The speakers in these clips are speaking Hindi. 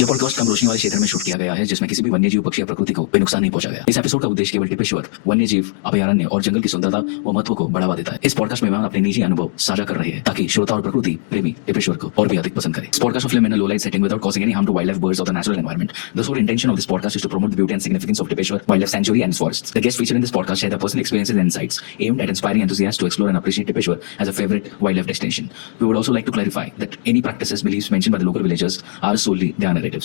यह पॉडकास्ट कम रोशनी वाले क्षेत्र में शूट किया गया है, जिसमें किसी भी वन्यजीव, पक्षी या प्रकृति को कोई नुकसान नहीं पहुंचा गया। इस एपिसोड का उद्देश्य केवल टिपेश्वर वन्यजीव अभयारण्य और जंगल की सुंदरता व महत्व को बढ़ावा देता है। इस पॉडकास्ट में हम अपने निजी अनुभव साझा कर रहे हैं, ताकि श्रोता और प्रकृति प्रेमी टिपेश्वर को और भी अधिक पसंद करें। This podcast is filmed in a low-light setting without causing any harm to wildlife, birds, or the natural environment. The sole intention of this podcast is to promote the beauty and significance of Tipeshwar Wildlife Sanctuary and its forests. The guests featured in this podcast share their personal experiences and insights aimed at inspiring enthusiasts to explore and appreciate Tipeshwar as a favorite wildlife destination. We would also like to clarify that any practices, beliefs mentioned by the local villagers are solely their narratives. All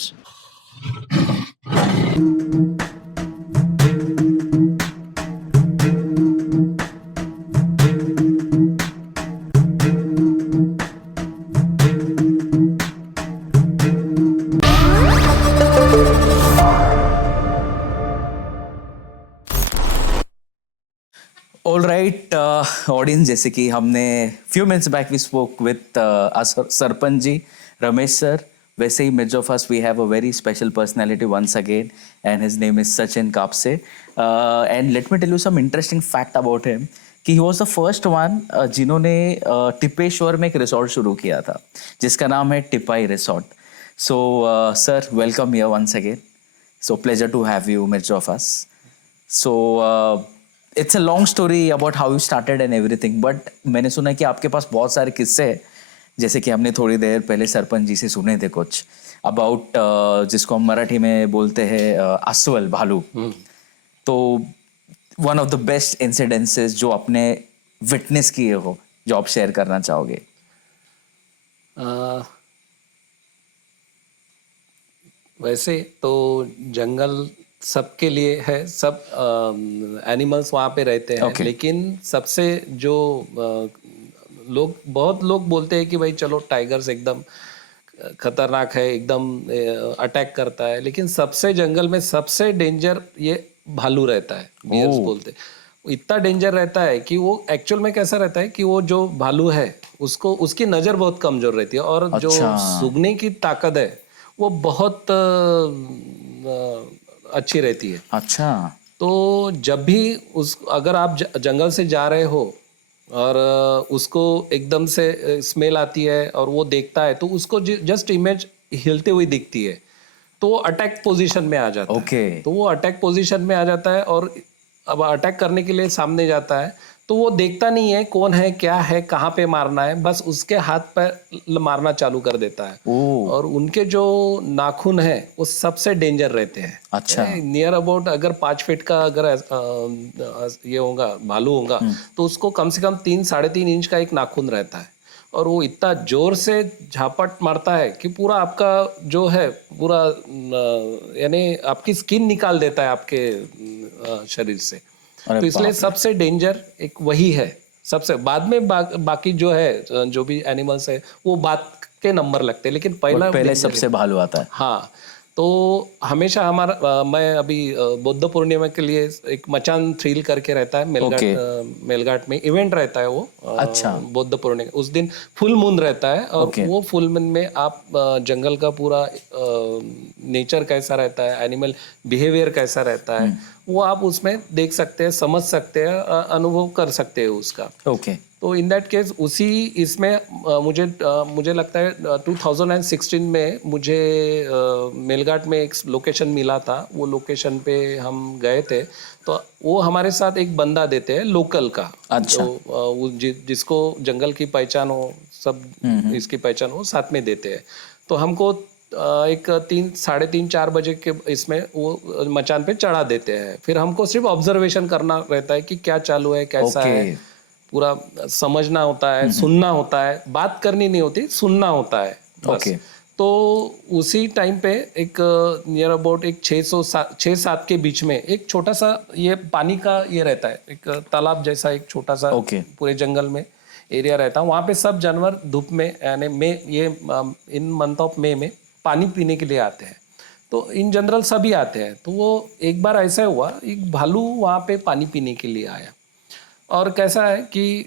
right audience, जैसे कि हमने few minutes back we spoke with sarpanch ji Ramesh sir, वैसे ही mid of us we have a very special personality once again and his name is Sachin Kapse and let me tell you some interesting fact about him कि he was the first one जिन्होंने टिपेश्वर में एक रिसोर्ट शुरू किया था जिसका नाम है Tipai resort. So sir, welcome here once again. So pleasure to have you mid of us. So it's a long story about how you started and everything, but मैंने सुना है कि आपके पास बहुत सारे किस्से हैं, जैसे कि हमने थोड़ी देर पहले सरपंच जी से सुने थे कुछ अबाउट जिसको हम मराठी में बोलते हैं अस्वल भालू. तो one of the best incidences जो आपने विटनेस किए हो, जो आप शेयर करना चाहोगे. वैसे तो जंगल सबके लिए है, सब एनिमल्स वहाँ पे रहते हैं. लेकिन सबसे जो बहुत लोग बोलते हैं कि भाई चलो टाइगर्स एकदम खतरनाक है, एकदम अटैक करता है, लेकिन सबसे जंगल में सबसे डेंजर ये भालू रहता है. बियर्स बोलते हैं. इतना डेंजर रहता है कि वो एक्चुअल में कैसा रहता है कि वो जो भालू है उसको उसकी नज़र बहुत कमजोर रहती है और जो सूंघने की ताकत है वो बहुत अच्छी रहती है. अच्छा. तो जब भी अगर आप जंगल से जा रहे हो और उसको एकदम से स्मेल आती है और वो देखता है तो उसको जस्ट इमेज हिलते हुई दिखती है तो वो अटैक पोजीशन में आ जाता है. तो वो अटैक पोजीशन में आ जाता है और अब अटैक करने के लिए सामने जाता है तो वो देखता नहीं है कौन है, क्या है, कहाँ पे मारना है, बस उसके हाथ पर मारना चालू कर देता है. और उनके जो नाखून है वो सबसे डेंजर रहते हैं. अच्छा. नियर अबाउट अगर 5 फीट का अगर ये होगा भालू होगा तो उसको कम से कम 3-3.5 इंच का एक नाखून रहता है और वो इतना जोर से झापट मारता है कि पूरा आपका जो है पूरा यानी आपकी स्किन निकाल देता है आपके शरीर से. तो इसलिए सबसे डेंजर एक वही है. सबसे बाद में बाकी जो है जो भी एनिमल्स है वो बात के नंबर लगते हैं, लेकिन पहले सबसे भालू आता है. हाँ. तो हमेशा हमारा मैं अभी बुद्ध पूर्णिमा के लिए एक मचान थ्रिल करके रहता है मेलघाट में इवेंट रहता है वो. अच्छा. बुद्ध पूर्णिमा उस दिन फुल मून रहता है और वो फुल मून में आप जंगल का पूरा नेचर कैसा रहता है, एनिमल बिहेवियर कैसा रहता है वो आप उसमें देख सकते हैं, समझ सकते हैं, अनुभव कर सकते हैं उसका. तो इन दैट केस उसी इसमें मुझे लगता है 2016 में मुझे मेलघाट में एक लोकेशन मिला था. वो लोकेशन पे हम गए थे तो वो हमारे साथ एक बंदा देते हैं लोकल का. अच्छा. तो जिसको जंगल की पहचान हो, सब इसकी पहचान हो, साथ में देते हैं. तो हमको एक 3-3:30-4 बजे के इसमें वो मचान पे चढ़ा देते हैं. फिर हमको सिर्फ ऑब्जर्वेशन करना रहता है कि क्या चालू है, कैसा है, पूरा समझना होता है, सुनना होता है, बात करनी नहीं होती, सुनना होता है बस. तो उसी टाइम पे एक नियर अबाउट एक 6-7 के बीच में एक छोटा सा ये पानी का ये रहता है, एक तालाब जैसा एक छोटा सा पूरे जंगल में एरिया रहता है. वहाँ पे सब जानवर धूप में यानी इन मंथ ऑफ मे में पानी पीने के लिए आते हैं. तो इन जनरल सभी आते हैं. तो वो एक बार ऐसा हुआ, एक भालू वहाँ पे पानी पीने के लिए आया और कैसा है कि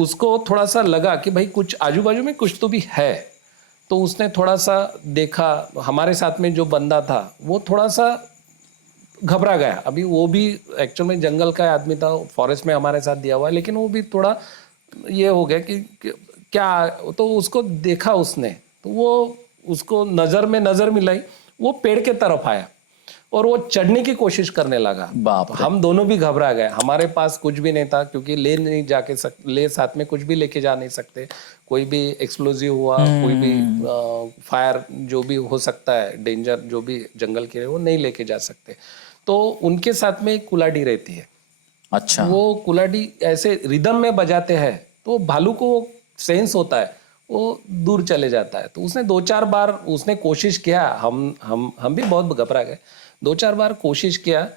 उसको थोड़ा सा लगा कि भाई कुछ आजू बाजू में कुछ तो भी है. तो उसने थोड़ा सा देखा, हमारे साथ में जो बंदा था वो थोड़ा सा घबरा गया. अभी वो भी एक्चुअल में जंगल का आदमी था, फॉरेस्ट में हमारे साथ दिया हुआ है, लेकिन वो भी थोड़ा ये हो गया कि क्या. तो उसको देखा उसने, तो वो उसको नजर मिलाई, वो पेड़ के तरफ आया और वो चढ़ने की कोशिश करने लगा। बाप तो हम दोनों भी घबरा गए, हमारे पास कुछ भी नहीं था क्योंकि ले साथ में कुछ भी लेके जा नहीं सकते, कोई भी एक्सप्लोजिव हुआ, कोई भी फायर जो भी हो सकता है, डेंजर जो भी जंगल के वो नहीं लेके जा सकते। तो उनके साथ में एक कुलाडी रहती है, अच्छा। वो कुलाडी ऐसे रिदम में बजाते हैं तो भालू को सेंस होता है, वो दूर चले जाता है। तो उसने 2-4 बार उसने कोशिश किया, हम भी बहुत घबरा गए, 2-4 बार कोशिश किया,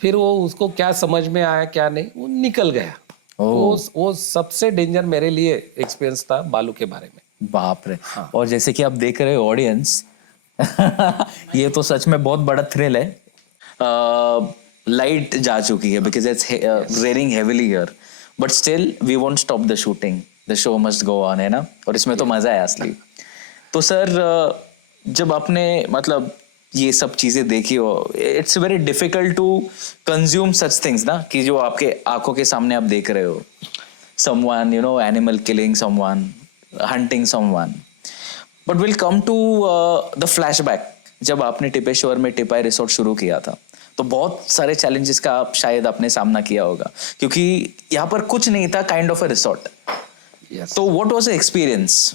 फिर वो उसको क्या समझ में आया क्या नहीं, वो निकल गया। वो सबसे डेंजर मेरे लिए एक्सपीरियंस था भालू के बारे में। बाप रे। और जैसे कि आप देख रहे हो ऑडियंस, ये तो सच में बहुत बड़ा थ्रिल है। लाइट जा चुकी है because it's raining heavily here, but still we won't stop the shooting, the show must go on, है ना। और इसमें तो मजा है असली। तो सर जब आपने मतलब ये सब चीजें देखी हो, it's very difficult to consume such things ना, कि जो आपके आंखों के सामने आप देख रहे हो, someone, you know, animal killing someone, hunting someone. But we'll come to the flashback. जब आपने टिपेश्वर में टिपाई रिसोर्ट शुरू किया था तो बहुत सारे चैलेंजेस का आप शायद आपने सामना किया होगा, क्योंकि यहाँ पर कुछ नहीं था, काइंड ऑफ अ रिसोर्ट। तो व्हाट वाज द एक्सपीरियंस?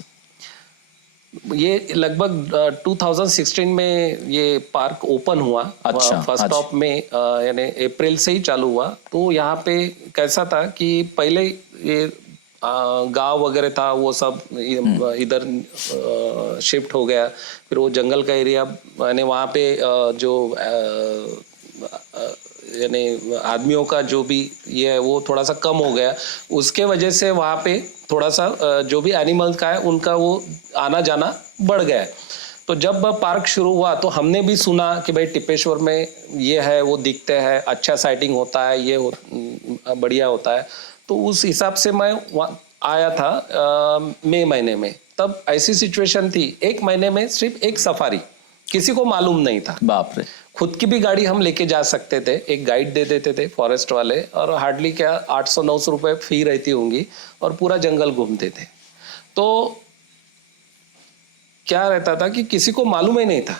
ये लगभग 2016 में ये पार्क ओपन हुआ। अच्छा, फर्स्ट स्टॉप में यानी अप्रैल से ही चालू हुआ। तो यहाँ पे कैसा था कि पहले ये गांव वगैरह था, वो सब इधर शिफ्ट हो गया। फिर वो जंगल का एरिया यानी वहाँ पे जो यानी आदमियों का जो भी ये है वो थोड़ा सा कम हो गया। उसके वजह से वहाँ पे थोड़ा सा जो भी एनिमल्स का है उनका वो आना जाना बढ़ गया। तो जब पार्क शुरू हुआ तो हमने भी सुना कि भाई टिपेश्वर में ये है, वो दिखते हैं, अच्छा साइटिंग होता है, ये बढ़िया होता है। तो उस हिसाब से मैं आया था मई महीने में। तब ऐसी सिचुएशन थी, 1 महीने में सिर्फ एक सफारी, किसी को मालूम नहीं था। बाप रे। खुद की भी गाड़ी हम लेके जा सकते थे, एक गाइड दे देते थे फॉरेस्ट वाले, और हार्डली क्या 800-900 रुपए फी रहती होंगी, और पूरा जंगल घूमते थे। तो क्या रहता था कि किसी को मालूम ही नहीं था।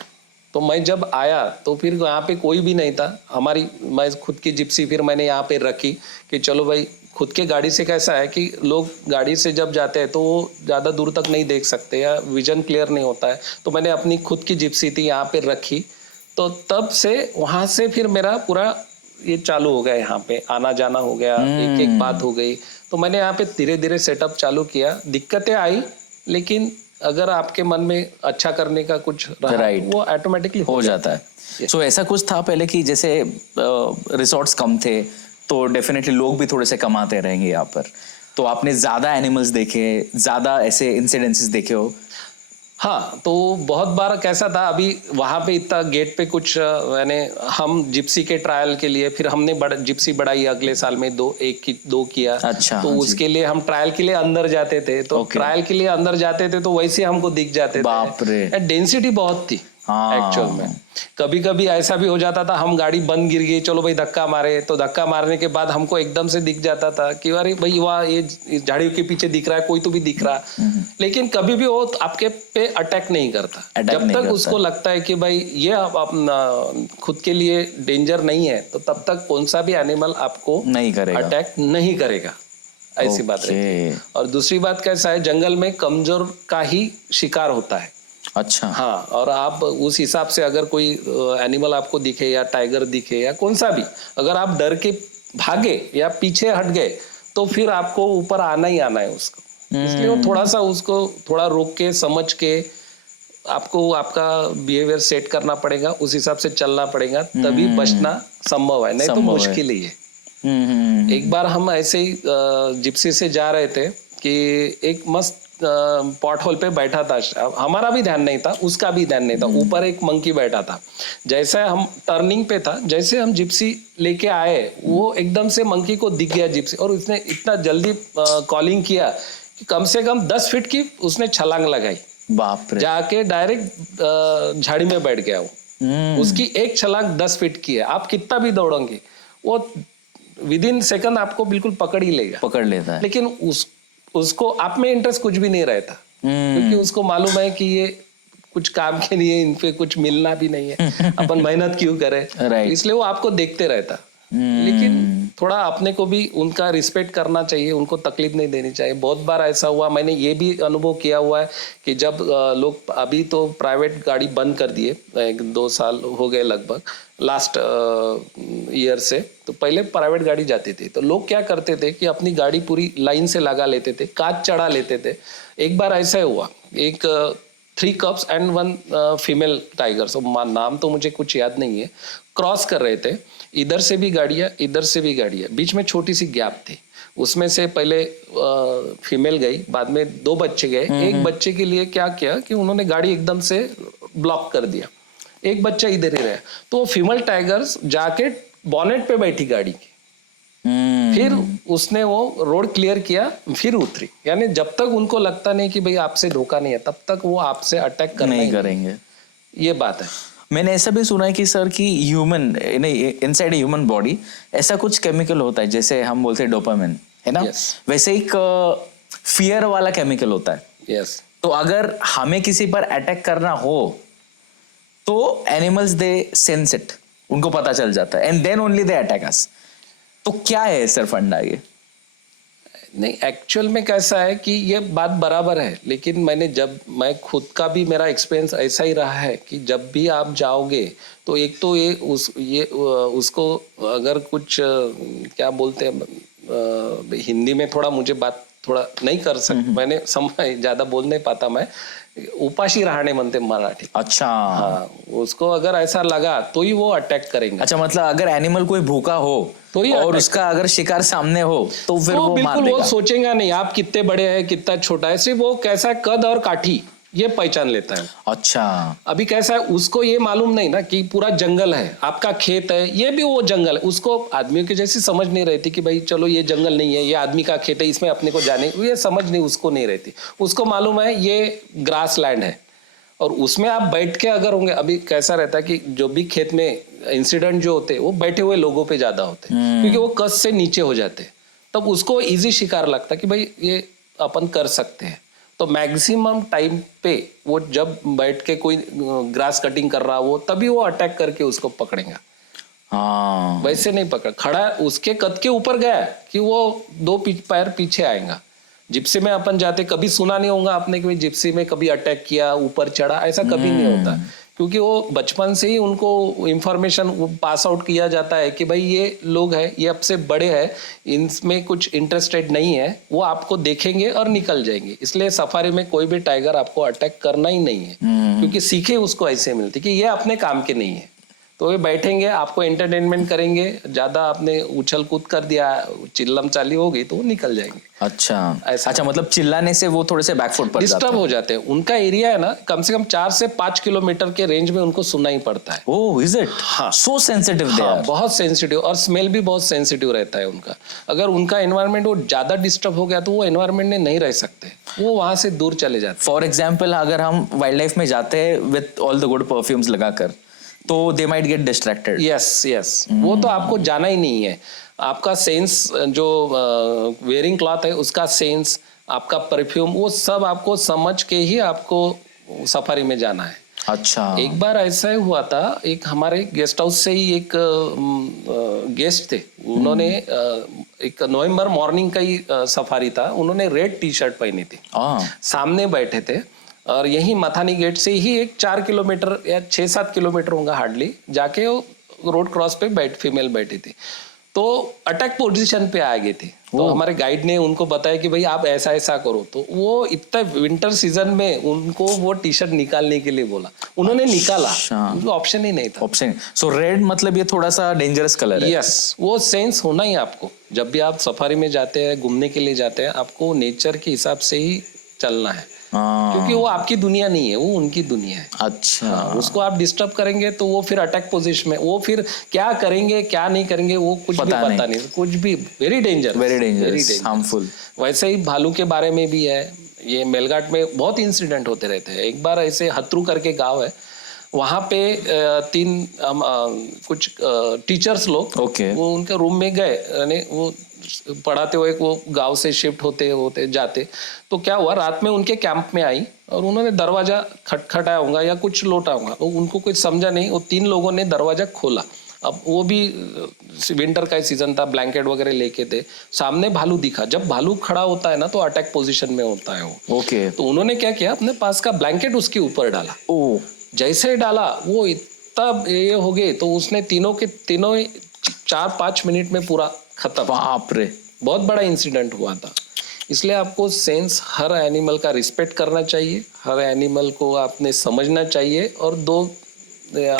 तो मैं जब आया तो फिर यहाँ पे कोई भी नहीं था। मैं खुद की जिप्सी फिर मैंने यहाँ पे रखी कि चलो भाई, खुद के गाड़ी से कैसा है कि लोग गाड़ी से जब जाते हैं तो वो ज़्यादा दूर तक नहीं देख सकते या विजन क्लियर नहीं होता है। तो मैंने अपनी खुद की जिप्सी थी यहाँ पे रखी। तो तब से वहाँ से फिर मेरा पूरा ये चालू हो गया, यहाँ पे आना जाना हो गया, एक एक बात हो गई। तो मैंने यहाँ पे धीरे धीरे सेटअप चालू किया। दिक्कतें आई, लेकिन अगर आपके मन में अच्छा करने का कुछ रहा वो ऑटोमेटिकली हो जाता है। सो ऐसा कुछ था पहले कि जैसे रिसोर्ट्स कम थे तो डेफिनेटली लोग भी थोड़े से कम आते रहेंगे यहाँ पर, तो आपने ज्यादा एनिमल्स देखे, ज्यादा ऐसे इंसिडेंसेस देखे हो? हाँ, तो बहुत बार कैसा था, अभी वहाँ पे इतना गेट पे कुछ यानी हम जिप्सी के ट्रायल के लिए फिर हमने जिप्सी बढ़ाई अगले साल में 2 किया। अच्छा, तो उसके लिए हम ट्रायल के लिए अंदर जाते थे। तो ट्रायल के लिए अंदर जाते थे तो वैसे हमको दिख जाते थे। बाप रे। डेंसिटी बहुत थी एक्चुअल में। कभी कभी ऐसा भी हो जाता था, हम गाड़ी बंद गिर गई, चलो भाई धक्का मारे, तो धक्का मारने के बाद हमको एकदम से दिख जाता था कि अरे भाई वहाँ ये झाड़ियों के पीछे दिख रहा है, कोई तो भी दिख रहा। लेकिन कभी भी वो आपके पे अटैक नहीं करता जब तक उसको लगता है कि भाई ये अपना खुद के लिए डेंजर नहीं है, तो तब तक कौन सा भी एनिमल आपको नहीं करेगा, अटैक नहीं करेगा। ऐसी बात रहती है। और दूसरी बात कैसा है, जंगल में कमजोर का ही शिकार होता है। अच्छा। हाँ, और आप उस हिसाब से अगर कोई एनिमल आपको दिखे या टाइगर दिखे या कौन सा भी, अगर आप डर के भागे या पीछे हट गए तो फिर आपको ऊपर आना ही आना है उसको। इसलिए वो थोड़ा सा उसको थोड़ा रोक के समझ के आपको आपका बिहेवियर सेट करना पड़ेगा, उस हिसाब से चलना पड़ेगा, तभी बचना संभव है, नहीं तो मुश्किल ही है। एक बार हम ऐसे ही जिप्सी से जा रहे थे कि एक मस्त पॉट होल पे बैठा था, हमारा भी ध्यान नहीं था, उसका भी ध्यान नहीं था, ऊपर एक मंकी बैठा था। जैसे हम टर्निंग पे था, जैसे हम जिप्सी लेके आए, वो एकदम से मंकी को दिख गया जिप्सी, और उसने इतना जल्दी कॉलिंग किया कि कम से कम 10 फीट की उसने छलांग लगाई। बाप रे। जाके डायरेक्ट झाड़ी में बैठ गया वो। उसकी एक छलांग 10 फीट की है, आप कितना भी दौड़ोगे वो विदिन सेकंड आपको बिल्कुल पकड़ ही लेगा, पकड़ लेता है। लेकिन उसको आप में इंटरेस्ट कुछ भी नहीं रहता, क्योंकि उसको मालूम है कि ये कुछ काम के लिए इन पे कुछ मिलना भी नहीं है, अपन मेहनत क्यों करें, Right. इसलिए वो आपको देखते रहता। लेकिन थोड़ा अपने को भी उनका रिस्पेक्ट करना चाहिए, उनको तकलीफ नहीं देनी चाहिए। बहुत बार ऐसा हुआ, मैंने ये भी अनुभव किया हुआ है कि जब लोग अभी तो प्राइवेट गाड़ी बंद कर दिए, 1-2 साल हो गए लगभग लास्ट ईयर से, तो पहले प्राइवेट गाड़ी जाती थी तो लोग क्या करते थे कि अपनी गाड़ी पूरी लाइन से लगा लेते थे, कांच चढ़ा लेते थे। एक बार ऐसा हुआ, एक 3 कप्स एंड 1 फीमेल टाइगर, सो नाम तो मुझे कुछ याद नहीं है, क्रॉस कर रहे थे, इधर से भी गाड़ियाँ इधर से भी गाड़ियाँ, बीच में छोटी सी गैप थी, उसमें से पहले फीमेल गई, बाद में 2 बच्चे गए। एक बच्चे के लिए क्या किया कि उन्होंने गाड़ी एकदम से ब्लॉक कर दिया, एक बच्चा इधर ही रहा, तो फीमेल टाइगर्स जाके बॉनेट पे बैठी गाड़ी की, फिर उसने वो रोड क्लियर किया, फिर उतरी। यानी जब तक उनको लगता नहीं कि भाई आपसे धोखा नहीं है, तब तक वो आपसे अटैक नहीं करेंगे। ये बात है। मैंने ऐसा भी सुना है कि सर कि ह्यूमन इनसाइड ह्यूमन बॉडी ऐसा कुछ केमिकल होता है, जैसे हम बोलते हैं डोपामिन, है ना? Yes. वैसे एक फियर वाला केमिकल होता है। यस, तो अगर हमें किसी पर अटैक करना हो तो एनिमल्स दे सेंस इट, उनको पता चल जाता है, and then only they attack us. तो क्या है सर फंडा ये? नहीं, एक्चुअल में कैसा है कि ये बात बराबर है, लेकिन मैं खुद का भी मेरा एक्सपीरियंस ऐसा ही रहा है कि जब भी आप जाओगे तो एक तो उसको अगर कुछ क्या बोलते हैं हिंदी में, थोड़ा मुझे बात थोड़ा नहीं कर सकता, मैंने ज्यादा बोल नहीं पाता मैं, उपाशी राहणे म्हणते मराठी। अच्छा, हाँ, उसको अगर ऐसा लगा तो ही वो अटैक करेंगे। अच्छा, मतलब अगर एनिमल कोई भूखा हो तो ही और attack उसका अगर शिकार सामने हो तो फिर वो मार बिल्कुल देगा। वो सोचेगा नहीं आप कितने बड़े हैं कितना छोटा है, सिर्फ वो कैसा है कद और काठी ये पहचान लेता है। अच्छा, अभी कैसा है उसको ये मालूम नहीं ना कि पूरा जंगल है, आपका खेत है, ये भी वो जंगल है, उसको आदमियों की जैसी समझ नहीं रहती कि भाई चलो ये जंगल नहीं है, ये आदमी का खेत है, इसमें अपने को जाने, ये समझ नहीं उसको नहीं रहती। उसको मालूम है ये ग्रास लैंड है, और उसमें आप बैठ के अगर होंगे, अभी कैसा रहता है कि जो भी खेत में इंसिडेंट जो होते हैं वो बैठे हुए लोगों पे ज्यादा होते हैं, क्योंकि वो कस से नीचे हो जाते हैं, तब उसको इजी शिकार लगता है कि भाई ये अपन कर सकते हैं। तो मैक्सिमम टाइम पे वो जब बैठ के कोई ग्रास कटिंग कर रहा हो तभी वो अटैक करके उसको पकड़ेगा। हाँ, वैसे नहीं पकड़, खड़ा उसके कद के ऊपर गया कि वो 2 पैर पीछे आएगा। जिप्सी में अपन जाते, कभी सुना नहीं होगा आपने कि जिप्सी में कभी अटैक किया, ऊपर चढ़ा, ऐसा कभी नहीं होता, क्योंकि वो बचपन से ही उनको इंफॉर्मेशन पास आउट किया जाता है कि भाई ये लोग हैं, ये आपसे बड़े हैं, इनमें कुछ इंटरेस्टेड नहीं है, वो आपको देखेंगे और निकल जाएंगे। इसलिए सफारी में कोई भी टाइगर आपको अटैक करना ही नहीं है, क्योंकि सीखे उसको ऐसे मिलती कि ये अपने काम के नहीं है, तो ये बैठेंगे आपको एंटरटेनमेंट करेंगे, ज्यादा आपने उछल कूद कर दिया, चिल्लम चाली हो गई तो वो निकल जाएंगे। अच्छा, ऐसा अच्छा, मतलब चिल्लाने से वो थोड़े से बैकफुट पर डिस्टर्ब हो जाते हैं। उनका एरिया है ना, कम से कम 4 से 5 किलोमीटर के रेंज में उनको सुनना ही पड़ता है। ओह, इज इट? हाँ। सो सेंसिटिव दे हाँ, आर। बहुत सेंसिटिव, और स्मेल भी बहुत सेंसिटिव रहता है उनका। अगर उनका एनवायरनमेंट वो ज्यादा डिस्टर्ब हो गया तो वो एनवायरनमेंट में नहीं रह सकते, वो वहां से दूर चले जाते फॉर एग्जाम्पल, अगर हम वाइल्ड लाइफ में जाते हैं with all the good perfumes लगाकर, तो they might get distracted. Yes, वो तो आपको जाना ही नहीं है। आपका सेंस जो वेयरिंग क्लॉथ है उसका सेंस, आपका परफ्यूम, वो सब आपको समझ के ही आपको सफारी में जाना है। अच्छा, एक बार ऐसा ही हुआ था, एक हमारे गेस्ट हाउस से ही एक गेस्ट थे, उन्होंने एक नवंबर मॉर्निंग का ही सफारी था, उन्होंने रेड टी शर्ट पहनी थी, सामने बैठे थे, और यही मथानी गेट से ही एक 4 किलोमीटर या 6-7 किलोमीटर होगा हार्डली, जाके वो रोड क्रॉस पे फीमेल बैठी थी, तो अटैक पोजीशन पे आ गई थी। तो हमारे गाइड ने उनको बताया कि भाई आप ऐसा ऐसा करो, तो वो इतना विंटर सीजन में उनको वो टी शर्ट निकालने के लिए बोला, उन्होंने निकाला, उनको ऑप्शन ही नहीं था। ऑप्शन, सो रेड मतलब ये थोड़ा सा डेंजरस कलर है। यस, वो सेंस होना ही आपको, जब भी आप सफारी में जाते हैं, घूमने के लिए जाते हैं, आपको नेचर के हिसाब से ही चलना है, क्योंकि वो आपकी दुनिया नहीं है, वो उनकी दुनिया है। अच्छा, उसको आप डिस्टर्ब करेंगे तो वो फिर अटैक पोजीशन में, वो फिर क्या करेंगे क्या नहीं करेंगे वो कुछ भी पता नहीं, कुछ भी वेरी डेंजरस, हार्मफुल। वैसे ही भालू के बारे में भी है, ये मेलघाट में बहुत इंसिडेंट होते रहते हैं। एक बार ऐसे हत्रू करके गांव है, वहां पे कुछ टीचर्स लोग Okay. वो उनके रूम में गए, यानी वो पढ़ाते हुए वो गांव से शिफ्ट होते होते जाते, तो क्या हुआ, रात में उनके कैंप में आई और उन्होंने दरवाजा खटखटाया होगा या कुछ लौटा होगा, तो उनको कुछ समझा नहीं, वो 3 लोगों ने दरवाजा खोला। अब वो भी विंटर का सीजन था, ब्लैंकेट वगैरह लेके थे, सामने भालू दिखा। जब भालू खड़ा होता है ना तो अटैक पोजीशन में होता है वो। ओके। तो उन्होंने क्या किया, अपने पास का ब्लैंकेट उसके ऊपर डाला। ओ, जैसे ही डाला वो इतना ये हो गए, तो उसने तीनों 4-5 मिनट में पूरा खत्म। बाप रे। बहुत बड़ा इंसिडेंट हुआ था। इसलिए आपको सेंस, हर एनिमल का रिस्पेक्ट करना चाहिए, हर एनिमल को आपने समझना चाहिए और 2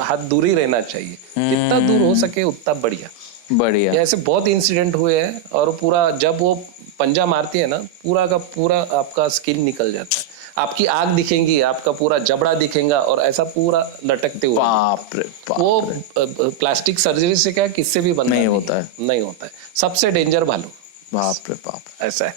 हाथ दूर ही रहना चाहिए। जितना दूर हो सके उतना बढ़िया। बढ़िया। ऐसे बहुत इंसिडेंट हुए हैं, और पूरा जब वो पंजा मारती है ना, पूरा का पूरा आपका स्किन निकल जाता है, आपकी आग दिखेंगी, आपका पूरा जबड़ा दिखेगा और ऐसा पूरा लटकते हुए। बाप रे बाप वो रे। प्लास्टिक सर्जरी से क्या किससे भी बनता नहीं होता है। नहीं होता है। सबसे डेंजर भालू। बाप रे बाप। ऐसा है।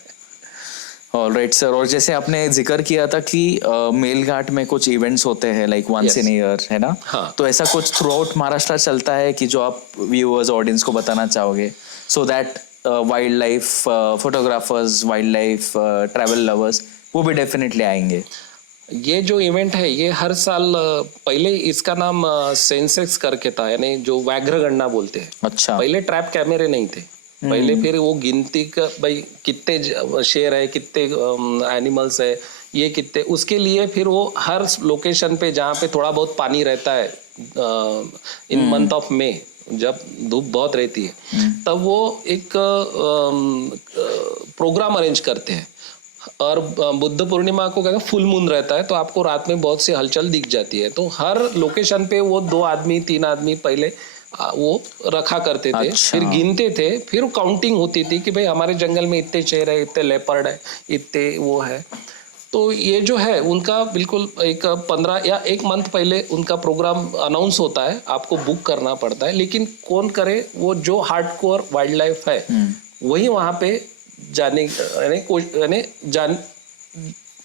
ऑलराइट सर, और जैसे आपने जिक्र किया था कि मेलघाट में कुछ इवेंट्स होते हैं लाइक वंस इन ईयर, है ना? हाँ। तो ऐसा कुछ थ्रू आउट महाराष्ट्र चलता है कि जो आप व्यूअर्स ऑडियंस को बताना चाहोगे, so that wild life photographers, wild life travel lovers वो भी डेफिनेटली आएंगे? ये जो इवेंट है ये हर साल, पहले इसका नाम सेंसेक्स करके था, यानी जो व्याघ्र गणना बोलते हैं। अच्छा। पहले ट्रैप कैमरे नहीं थे, पहले फिर वो गिनती का भाई कितने शेर है, कितने एनिमल्स है, ये कितने, उसके लिए फिर वो हर लोकेशन पे जहाँ पे थोड़ा बहुत पानी रहता है, इन मंथ ऑफ मे जब धूप बहुत रहती है, तब वो एक प्रोग्राम अरेंज करते हैं। और बुद्ध पूर्णिमा को कहते हैं फुल मून रहता है, तो आपको रात में बहुत सी हलचल दिख जाती है। तो हर लोकेशन पे वो 2 आदमी 3 आदमी पहले वो रखा करते थे। अच्छा। फिर गिनते थे, फिर काउंटिंग होती थी कि भाई हमारे जंगल में इतने शेर है, इतने लेपर्ड है, इतने वो है। तो ये जो है उनका बिल्कुल एक 15 या 1 मंथ पहले उनका प्रोग्राम अनाउंस होता है, आपको बुक करना पड़ता है। लेकिन कौन करे, वो जो हार्डकोर वाइल्ड लाइफ है वही वहां पे जाने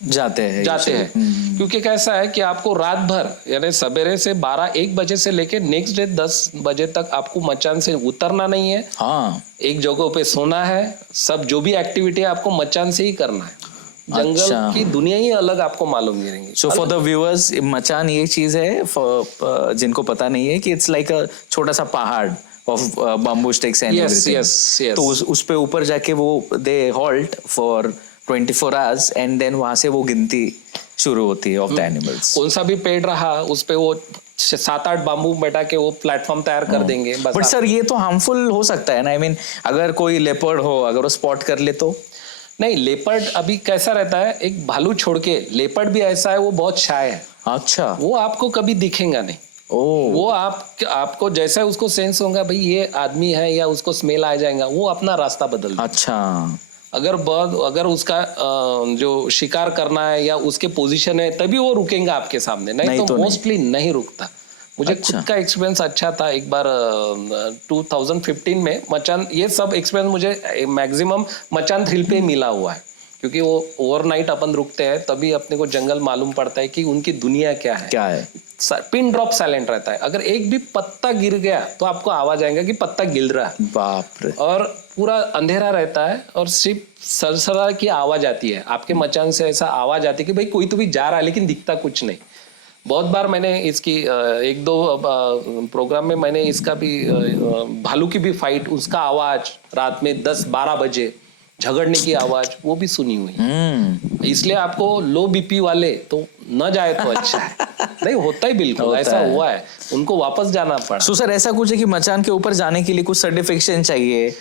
जाते हैं। क्योंकि कैसा है कि आपको रात भर, यानी सवेरे से 12-1 बजे से लेके नेक्स्ट डे 10 बजे तक आपको मचान से उतरना नहीं है। हाँ। एक जगह पे सोना है, सब जो भी एक्टिविटी है आपको मचान से ही करना है। जंगल अच्छा। की दुनिया ही अलग आपको मालूम गिरेंगी। सो फॉर द व्यूअर्स, मचान ये चीज है जिनको पता नहीं है कि इट्स लाइक अ छोटा सा पहाड़ of bamboo sticks and everything. yes. तो उस पे ऊपर जाके वो they halt for 24 hours and then वहां से वो गिनती शुरू होती है ऑफ द एनिमल्स। कौन सा भी पेड़ रहा उस पे वो 7-8 बाम्बू बैठा के वो प्लेटफॉर्म तैयार कर देंगे। बट सर ये तो हार्मफुल हो सकता है ना? आई मीन अगर कोई लेपर्ड हो, अगर वो स्पॉट कर ले तो? नहीं, लेपर्ड अभी कैसा रहता है, एक भालू छोड़ के लेपर्ड भी ऐसा है, वो बहुत शाय है। अच्छा। वो आपको कभी दिखेगा नहीं। वो आपको जैसा उसको सेंस होगा भाई ये आदमी है, या उसको स्मेल आ जाएगा, वो अपना रास्ता बदल। अच्छा। अगर उसका जो शिकार करना है या उसके पोजीशन है तभी वो रुकेगा आपके सामने, नहीं तो मोस्टली नहीं रुकता। मुझे खुद का एक्सपीरियंस अच्छा था। एक बार 2015 में मचान, ये सब एक्सपीरियंस मुझे मैक्सिमम मचान थ्रिल पे मिला हुआ है, क्योंकि वो ओवरनाइट अपन रुकते हैं तभी अपने को जंगल मालूम पड़ता है कि उनकी दुनिया क्या है। पिन ड्रॉप साइलेंट रहता है, अगर एक भी पत्ता गिर गया तो आपको आवाज आएगा कि पत्ता गिर रहा है। बाप रे। और पूरा अंधेरा रहता है और सिर्फ सरसरा की आवाज आती है आपके मचान से, ऐसा आवाज आती है कि भाई कोई तो भी जा रहा है, लेकिन दिखता कुछ नहीं। बहुत बार मैंने इसकी 1-2 प्रोग्राम में मैंने इसका भी भालू की भी फाइट, उसका आवाज रात में 10-12 बजे झगड़ने की आवाज वो भी सुनी हुई। इसलिए आपको लो बीपी वाले तो न जाए तो अच्छा है। नहीं होता ही बिल्कुल ऐसा हुआ है, उनको वापस जाना पड़ा। सो सर ऐसा कुछ है कि मचान के ऊपर जाने के लिए कुछ सर्टिफिकेशन चाहिए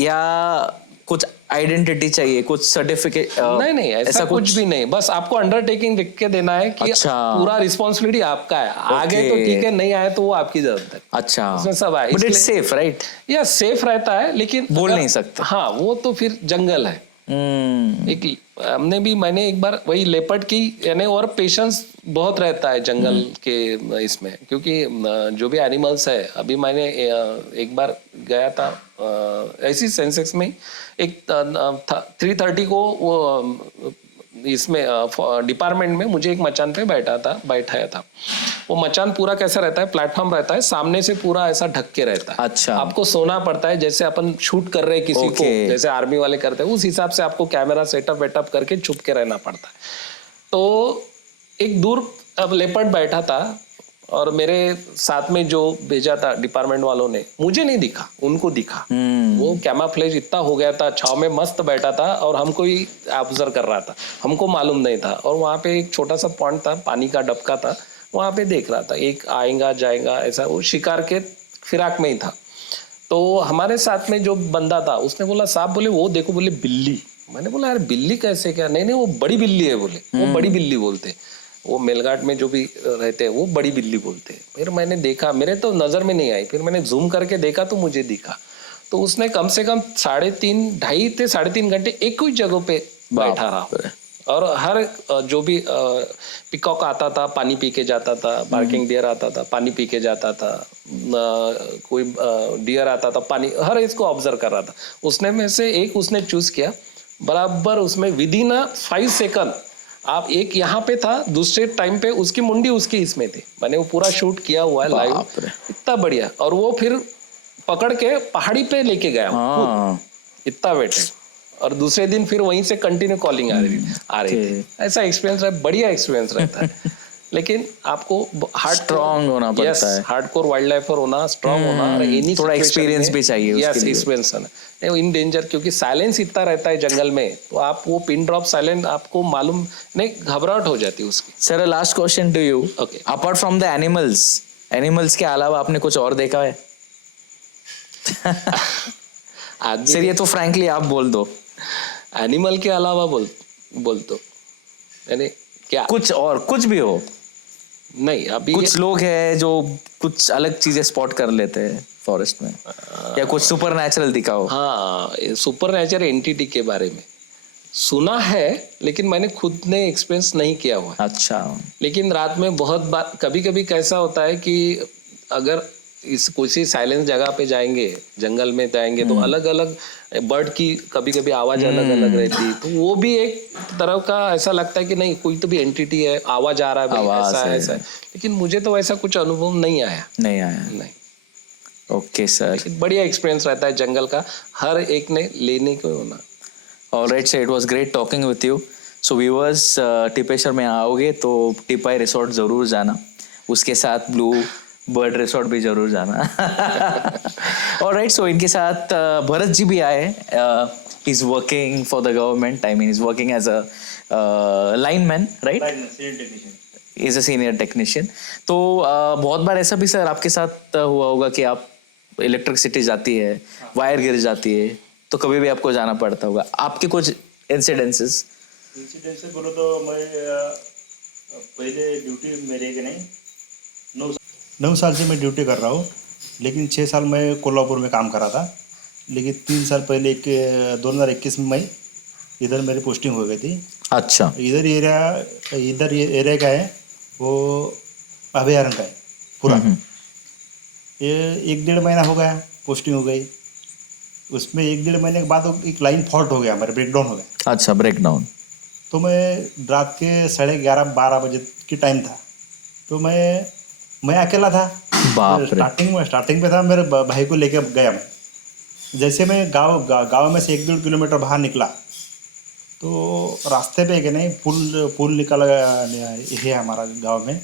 या कुछ आइडेंटिटी चाहिए, कुछ सर्टिफिकेट? नहीं ऐसा कुछ भी नहीं, बस आपको अंडरटेकिंग लिख के देना है कि अच्छा। पूरा रिस्पॉन्सिबिलिटी आपका है। आगे तो ठीक है, नहीं आए तो वो आपकी जरूरत है। अच्छा, उसमें सब है, बट इट्स सेफ राइट? या सेफ रहता है, लेकिन बोल नहीं सकते। हाँ, वो तो फिर जंगल है। एक मैंने एक बार वही लेपर्ड की, यानी और पेशेंस बहुत रहता है जंगल के इसमें, क्योंकि जो भी एनिमल्स है, अभी मैंने एक बार गया था ऐसी सेंसेक्स में, एक 3:30 को वो इसमें डिपार्टमेंट में मुझे एक मचान पे बैठाया था। वो मचान पूरा कैसा रहता है, प्लेटफॉर्म रहता है, सामने से पूरा ऐसा ढक के रहता है। अच्छा। आपको सोना पड़ता है, जैसे अपन शूट कर रहे हैं किसी को, जैसे आर्मी वाले करते हैं, उस हिसाब से आपको कैमरा सेटअप वेटअप करके छुप के रहना पड़ता है। तो एक दूर अब लेपर्ड बैठा था और मेरे साथ में जो भेजा था डिपार्टमेंट वालों ने, मुझे नहीं दिखा, उनको दिखा। वो कैमोफ्लेज इतना हो गया था, छाव में मस्त बैठा था और हमको ही ऑब्जर्व कर रहा था, हमको मालूम नहीं था। और वहाँ पे एक छोटा सा पॉइंट था, पानी का डबका था, वहाँ पे देख रहा था, एक आएगा जाएगा ऐसा, वो शिकार के फिराक में ही था। तो हमारे साथ में जो बंदा था उसने बोला, साहब बोले वो देखो, बोले बिल्ली। मैंने बोला यार बिल्ली कैसे, क्या? नहीं वो बड़ी बिल्ली है बोले, वो बड़ी बिल्ली बोलते, वो मेलघाट में जो भी रहते हैं वो बड़ी बिल्ली बोलते हैं। फिर मैंने देखा, मेरे तो नजर में नहीं आई, फिर मैंने जूम करके देखा तो मुझे दिखा। तो उसने कम से कम 2.5 घंटे एक ही जगह पे बैठा रहा और हर जो भी पिकॉक आता था पानी पी के जाता था, बार्किंग डियर आता था पानी पी के जाता था, कोई डियर आता था पानी, हर इसको ऑब्जर्व कर रहा था। उसने में से एक उसने चूज किया, बराबर उसमें विदिन 5 सेकंड, आप एक यहाँ पे था, दूसरे टाइम पे उसकी मुंडी उसकी इसमें थी। मैंने वो पूरा शूट किया हुआ है लाइव, इतना बढ़िया। और वो फिर पकड़ के पहाड़ी पे लेके गया इतना वेट है। और दूसरे दिन फिर वहीं से कंटिन्यू कॉलिंग आ रही थी। ऐसा एक्सपीरियंस है, बढ़िया एक्सपीरियंस रहता है। लेकिन आपको स्ट्रांग होना पड़ता है, हार्डकोर वाइल्ड लाइफर होना, स्ट्रांग होना, और एनी थोड़ा एक्सपीरियंस भी चाहिए उसके लिए। एक्सपीरियंस इन डेंजर, क्योंकि साइलेंस इतना रहता है जंगल में, तो आप वो पिन ड्रॉप साइलेंस आपको मालूम नहीं, घबराहट हो जाती है उसकी। Sir last question to you, okay, apart from the animals के अलावा आपने कुछ और देखा है? सर ये तो फ्रैंकली आप बोल दो। एनिमल के अलावा बोल दो, यानी क्या? कुछ और, कुछ भी हो। नहीं, अभी कुछ लोग हैं जो कुछ अलग चीजें स्पॉट कर लेते हैं फॉरेस्ट में, या कुछ सुपर नेचुरल दिखा हो? हाँ, सुपर नेचुरल एंटिटी के बारे में सुना है, लेकिन मैंने खुद ने एक्सपीरियंस नहीं किया हुआ। अच्छा। लेकिन रात में बहुत बार, कभी कभी कैसा होता है कि अगर इस किसी साइलेंस जगह पे जाएंगे, जंगल में जाएंगे, तो अलग अलग बर्ड की कभी कभी आवाज अलग अलग रहती है, तो वो भी एक तरह का ऐसा लगता है कि नहीं कोई तो भी एंटिटी है, आवाज आ रहा है, ऐसा है। लेकिन मुझे तो ऐसा कुछ अनुभव नहीं आया। नहीं। ओके सर, बढ़िया एक्सपीरियंस रहता है जंगल का, हर एक ने लेने को होना। Alright sir, it was great talking with you. So viewers, Tipeshwar में आओगे तो टिपाई रिसोर्ट जरूर जाना, उसके साथ ब्लू बर्ड रिसोर्ट भी जरूर जाना। ऑलराइट, सो इनके साथ भरत जी भी आए। He is working for the government, I mean is working as a lineman, right? Is a senior technician. तो बहुत बार ऐसा भी सर आपके साथ हुआ होगा कि आप इलेक्ट्रिसिटी जाती है, वायर गिर जाती है, तो कभी भी आपको जाना पड़ता होगा। आपके कुछ इंसिडेंसेस बोलो तो मैं पहले ड्यूटी मेरे के नहीं 9 साल से मैं ड्यूटी कर रहा हूँ, लेकिन 6 साल मैं कोल्हापुर में काम कर रहा था। लेकिन 3 साल पहले 2021 में मैं इधर मेरी पोस्टिंग हो गई थी। अच्छा। इधर एरिया का है, वो अभयारण्य का है पूरा। ये 1-1.5 महीना हो गया पोस्टिंग हो गई। उसमें 1-1.5 महीने के बाद एक लाइन फॉल्ट हो गया, हमारे ब्रेकडाउन हो गया। अच्छा, ब्रेकडाउन। तो मैं रात के 11:30-12 बजे की टाइम था, तो मैं अकेला था। स्टार्टिंग में था, मेरे भाई को लेके गया मैं। जैसे मैं गांव में से 1-1.5 किलोमीटर बाहर निकला, तो रास्ते पे नहीं पुल निकल है हमारा गांव में।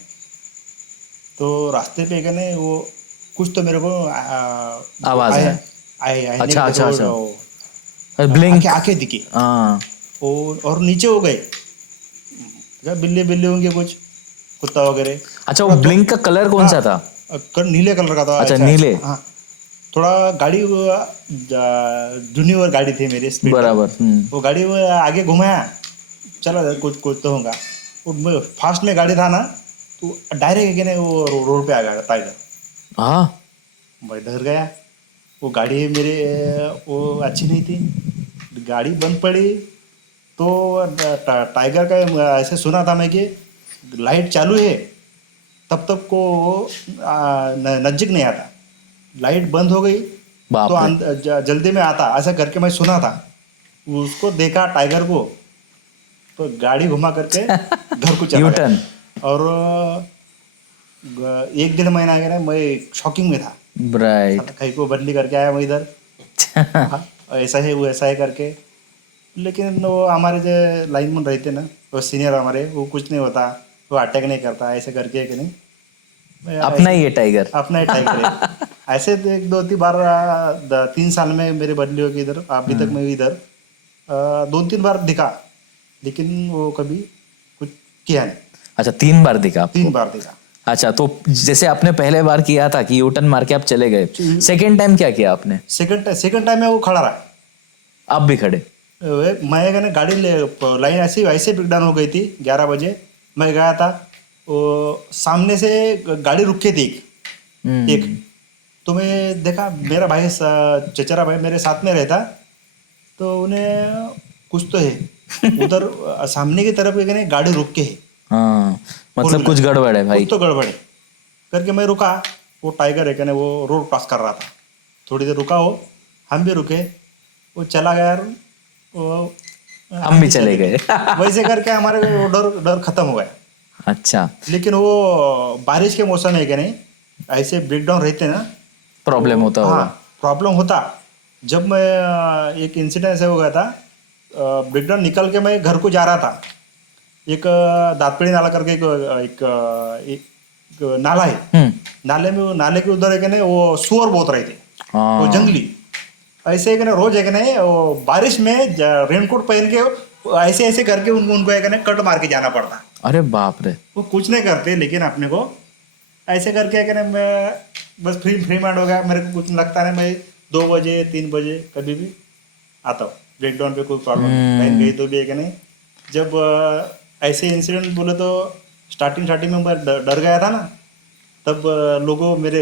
तो रास्ते पे नहीं वो कुछ तो मेरे को आवाज आए। अच्छा। ब्लिंक आके दिखी। और नीचे हो गए, बिल्ली होंगे कुछ, कुत्ता वगैरह। अच्छा, वो ब्लिंक का कलर कौन सा था? नीले कलर का था। अच्छा, नीले। हाँ, थोड़ा गाड़ी जूनियर गाड़ी थी मेरी, स्पीड बराबर। वो गाड़ी आगे घुमाया, चला कुछ तो होगा। वो फास्ट में गाड़ी था ना, तो डायरेक्ट वो रोड पे आ गया टाइगर। हाँ, मैं डर गया। वो गाड़ी मेरे वो अच्छी नहीं थी, गाड़ी बंद पड़ी। तो टाइगर का ऐसे सुना था मैं कि लाइट चालू है, तब तक को नजदीक नहीं आता। लाइट बंद हो गई तो जल्दी में आता, ऐसा करके मैं सुना था। उसको देखा टाइगर को, तो गाड़ी घुमा करके घर को चला U-turn. गया। और एक दिन महीना गया ना, मैं शॉकिंग में था। राइट. कहीं को बदली करके आया मैं इधर। हाँ, ऐसा है वो ऐसा है करके। लेकिन वो हमारे जो लाइन में रहते ना, वो सीनियर हमारे, वो कुछ नहीं होता, वो अटैक नहीं करता ऐसे करके कि नहीं। मैं अपना ही है टाइगर. अपना ही टाइगर है। ऐसे तो एक दो तीन बार 3 साल में मेरे बदली होगी इधर, अभी तक मैं इधर 2-3 बार दिखा, लेकिन वो कभी कुछ किया नहीं। अच्छा, 3 बार दिखा आपको? 3 बार दिखा। अच्छा, तो जैसे आपने पहले बार किया था कि यूटर्न मार के आप चले गए, सेकेंड टाइम क्या किया आपने? सेकंड टाइम में वो खड़ा रहा। आप भी खड़े? मैं कहने गाड़ी लाइन ऐसी ऐसे ब्रेक डाउन हो गई थी 11 बजे। मैं गया था, वो सामने से गाड़ी रुकी थी एक। तो मैं देखा मेरा भाई चचेरा भाई मेरे साथ में रहता, तो उन्हें कुछ तो है उधर सामने की तरफ एक गाड़ी रुक के है। हाँ, मतलब कुछ गड़बड़ है भाई. कुछ तो गड़बड़ है करके मैं रुका। वो टाइगर है कहने वो रोड क्रॉस कर रहा था, थोड़ी देर रुका वो, हम भी रुके, वो चला गया यार, वो हम भी चले गए. वैसे करके हमारे वो डर खत्म हो गया। अच्छा, लेकिन वो बारिश के मौसम है कि नहीं, ऐसे ब्रेकडाउन रहते ना, प्रॉब्लम होता होगा. हाँ प्रॉब्लम होता। जब मैं एक इंसिडेंट ऐसे हो गया था, ब्रेकडाउन निकल के मैं घर को जा रहा था, एक दातपेड़ी नाला करके एक नाला है, नाले में, नाले के उधर है कि नहीं, वो सुअर बहुत रहे थे, वो जंगली। ऐसे है ना, रोज है कि नहीं, वो बारिश में रेनकोट पहन के ऐसे ऐसे करके उनको है कि नहीं कट मार के जाना पड़ता। अरे बाप रे. वो कुछ नहीं करते, लेकिन अपने को ऐसे करके है कि नहीं, मैं बस फ्री माइंड हो गया, मेरे को कुछ लगता नहीं, मैं 2 बजे 3 बजे कभी भी आता हूँ। ब्रेकडाउन पे कोई प्रॉब्लम नहीं गई तो भी है कि नहीं। जब ऐसे इंसिडेंट बोले तो स्टार्टिंग में मैं डर गया था ना, तब लोगों मेरे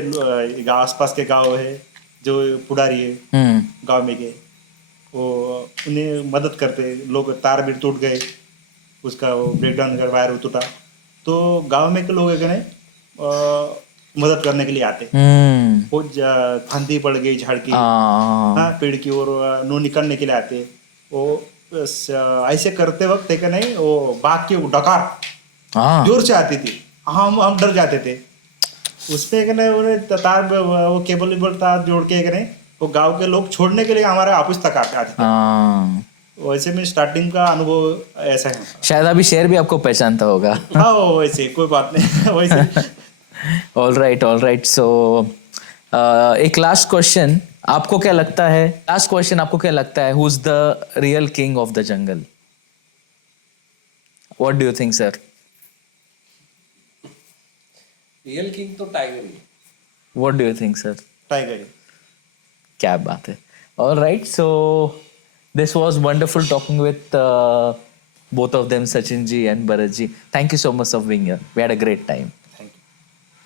आसपास के गांव है जो पुडारी है गांव में के, वो उन्हें मदद करते लोग। तार भी टूट गए, उसका वो ब्रेकडाउन का वायर टूटा, तो गांव में के लोग है कि नहीं मदद करने के लिए आते। वो फांदी पड़ गई झाड़ की, हाँ पेड़ की, और नो निकलने के लिए आते। वो ऐसे करते वक्त है कि नहीं, वो बाघ की डकार जोर से आती थी, हम डर जाते थे। उसपे कि नहीं उन्हें तार वो केबल तार जोड़ के कि नहीं, वो गांव के लोग छोड़ने के लिए हमारे ऑफिस तक आते थे। वैसे में स्टार्टिंग का अनुभव ऐसा है। शायद अभी शेर भी आपको पहचानता होगा. हाँ वैसे कोई बात नहीं। वैसे ऑल राइट. सो एक लास्ट क्वेश्चन, आपको क्या लगता है, who is the real king of the jungle? What do you think sir? Real king तो टाइगर ही। What do you think sir? Tiger. क्या बात है. All right, so this was wonderful talking with both of them, Sachin ji and Bharat ji. Thank you so much for being here. We had a great time.